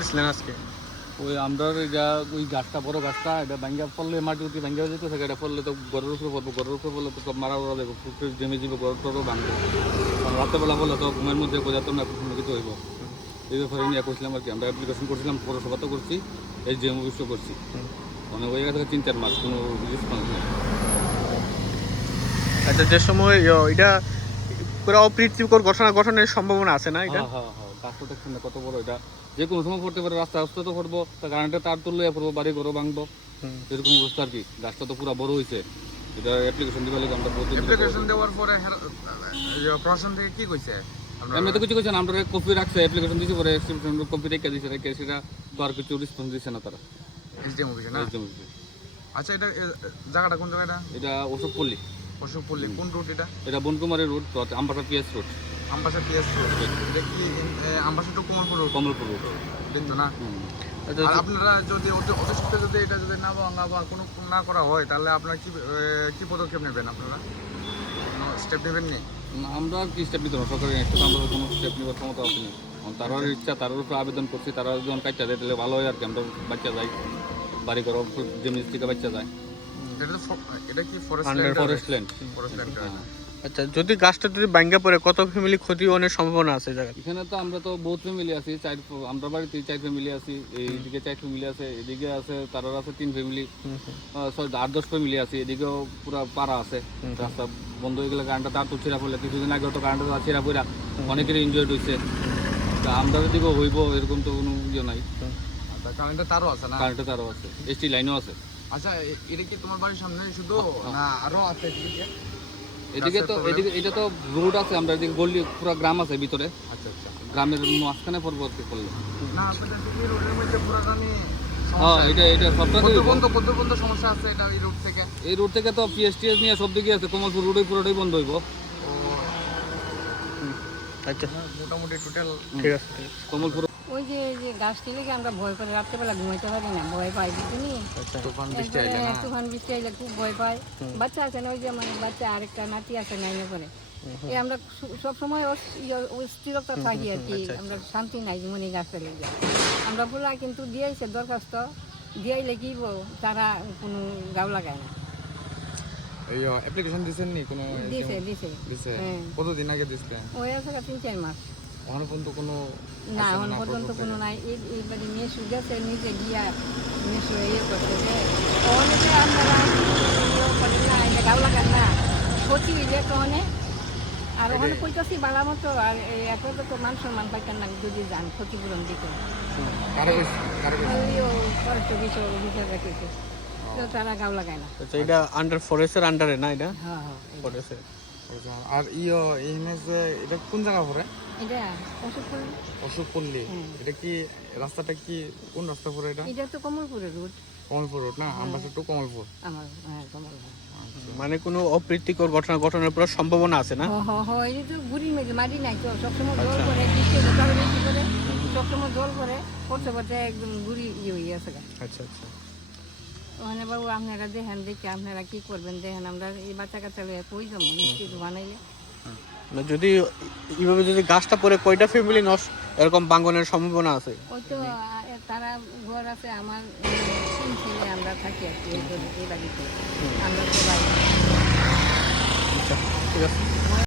দিছিলেন আজকে? ওই আমরা এটা ওই গাছটা বড় গাছটা এটা ভাঙ্গা পড়লে মাটি উঠে ভাঙ্গা যেতে থাকে, এটা পড়লে তো ঘরের উপরে পড়বো, ঘরের উপরে পড়লে তো সব মারা ওরা দেবো, পুকুরে জমে যাবে, ঘর টরও ভাঙবে। আর রাত্রেবেলা বললে তো ঘুমের মধ্যে বোঝাতাম না কোনো কিছু হইব। এই ব্যাপারে নিয়ে করছিলাম আর কি, আমরা অ্যাপ্লিকেশন করছিলাম, পৌরসভাতেও করছি, এই জিএম অফিসও করছি। মানে ওই গেছে 3-4 মাস কোনো রেসপন্স নেই। আচ্ছা, যে সময় এটা পুরো অপ্রীতিকর ঘটনা ঘটনার সম্ভাবনা আছে না এটা? হ্যাঁ হ্যাঁ হ্যাঁ, গাছটা দেখছেন না কত বড়, এটা যে কোনো সময় পড়তে পারে, রাস্তা রাস্তা তো পড়বো, কারেন্টের তার তুললে পড়বো, বাড়ি ঘরও ভাঙবো, এরকম অবস্থা আর কি। গাছটা তো পুরো বড় হয়েছে, এটা অ্যাপ্লিকেশন দিবার লাগে আমরা বহুত অ্যাপ্লিকেশন দেওয়ার পরে প্রশাসন থেকে কি কইছে? এমনি তো কিছু কিছু আমরা কপি রাখছে, অ্যাপ্লিকেশন দিয়েছি পরে কপি রেখে দিয়েছে, রেখে সেটা তো আর কিছু রেসপন্স দিচ্ছে না তারা। এসডিএম অফিসে না? SDM অফিসে। আচ্ছা, এটা জায়গাটা কোন জায়গাটা? এটা অশোকপল্লী। অশোকপল্লী কোন রুট এটা? এটা Bonkumari road, Ambassa PS road. Ambassa PS road. এটা কি Ambassa to Kamalpur road? Kamalpur road কিন্তু না। আচ্ছা, আর আপনারা যদি অতি সত্ত্বে যদি এটা যদি না ভাঙা বা কোনো না করা হয় তাহলে আপনারা কি পদক্ষেপ নেবেন? আপনারা স্টেপ নেবেন নি? আমরা আর কি স্টেপ নিতে পারবো, সরকারি নেক্সট আমরা কোনো স্টেপ নেওয়ার ক্ষমতা আছে না। তারার ইচ্ছা, তারার উপরে আবেদন করছি, তারা যখন কাটতে দেয় তাহলে ভালো হয় আর কি, আমরা বাচ্চা যাই, বাড়ি ঘর জমি থেকে বাচ্চা যায়। এটা কি ফরেস্ট ল্যান্ড। Forest land? আচ্ছা, যদি গাছটা যদি ভাঙ্গা পড়ে কত ফ্যামিলি ক্ষতি হওয়ার সম্ভাবনা আছে জায়গা? এখানে তো আমরা তো বহুত ফ্যামিলি আছি, আমরা বাড়িতে 4 ফ্যামিলি আছি, এইদিকে 4 ফ্যামিলি আছে, এদিকে আছে তারার আছে 3 ফ্যামিলি, 8-10 ফ্যামিলি আছে, এদিকেও পুরো পাড়া আছে। রাস্তা বন্ধ হয়ে গেলে কারেন্টটা তার তো ছিঁড়া পড়লে, কিছুদিন আগে তো কারেন্টটা ছিঁড়া পড়া অনেকেরই ইনজয়েড হয়েছে। তা আমরা এদিকেও হইব এরকম তো কোনো ইয়ে নাই। আচ্ছা, কারেন্টের তারও আছে না? কারেন্টের তারও আছে, ST লাইনও আছে। আচ্ছা, এটা কি তোমার বাড়ির সামনে শুধু না আরো আছে এদিকে? এদিকে তো এটা তো রোড আছে, আমরা এদিকে গলি পুরো গ্রাম আছে ভিতরে। আচ্ছা আচ্ছা, গ্রামের মাঝখানে পড়বো আর কি করলে। না আপনাদের কি রোডের মধ্যে পুরাটানি হ্যাঁ, এটা সবটা কত সমস্যা আছে এটা এই রোড থেকে? এই রোড থেকে তো PSTS নিয়ে সব দিকে আছে, কমলপুর রোডে পুরোটাই বন্ধ হইব। আচ্ছা, মোটামুটি টোটাল ঠিক আছে। কমলপুর ওই যে গাছটি লেগে আমরা ভয় করে রাত্রেবেলা ঘুমাইতে পারি না, ভয় পাই বুঝলি। তুফান বৃষ্টি আইলে না? তুফান বৃষ্টি আইলে খুব ভয় পাই। বাচ্চা আছে না, ওই যে আমার বাচ্চা আরেকটা নাতি আছে 9-এ পড়ে। এই আমরা সবসময় অস্থিরতা থাকি আর কি, আমরা শান্তি নাই জীবনে গাছটা লেগে। আমরা বলা কিন্তু দিয়েছে দরখাস্ত, দিয়াইলে কি তারা কোনো গাও লাগায় না। এই অ্যাপ্লিকেশন দিছেন নি কোনো? দিছে দিছে হ্যাঁ। কতদিন আগে দিছেন? ওই আছে 3-4 মাস। এখন পর্যন্ত কোনো না, এখন পর্যন্ত কোনো নাই। এইবারে মেসু গেছে নিজে গিয়া মেসু ইয়ে করছে যে অনেকে আপনারা করেন না, এটা গাও লাগান না ক্ষতি যে কখনে। আর ওখানে কইতাছি বালা মতো, আর এখন তো মান সম্মান পাইতেন না যদি যান ক্ষতিপূরণ দিতে। ওই ফরেস্ট অফিসার রেখেছে, তো তারা গাও লাগায় না। আচ্ছা, এটা আন্ডার ফরেস্টের আন্ডারে না? এটা হ্যাঁ হ্যাঁ, ফরেস্টের। আর এখানে যে এটা কোন জায়গা পড়ে? এটা অশোকপুর। অশোকপল্লী। এটা কি রাস্তাটা কি কোন রাস্তা পড়ে এটা? এটা তো কমলপুরের রোড। কমলপুর রোড না? আমবাসা টু কমলপুর। আমার হ্যাঁ কমলপুর। মানে কোনো অপ্রীতিকর ঘটনা ঘটনার পুরো সম্ভাবনা আছে না? এই তো গুড়ির মেঝে মাটি নাই তো, সবসময় জল করে বৃষ্টি হলে বেশি করে, সবসময় জল করে পড়তে পড়তে একদম গুড়ি ইয়ে হয়ে আছে। আচ্ছা আচ্ছা, ওখানে বাবু আপনারা দেখেন, দেখে আপনারা কি করবেন দেখেন, আমরা এই বাচ্চা কাচ্চা লইয়া কই যাবো মিষ্টি বানাইলে। মানে যদি এইভাবে যদি গাছটা পরে কয়টা ফ্যামিলি নষ্ট এরকম ভাঙনের সম্ভাবনা আছে? ওই তো তারা ঘর আছে, আমার 3 ছেলে আমরা থাকি আর কি এই বাড়িতে, আমরা সবাই। আচ্ছা, ঠিক আছে।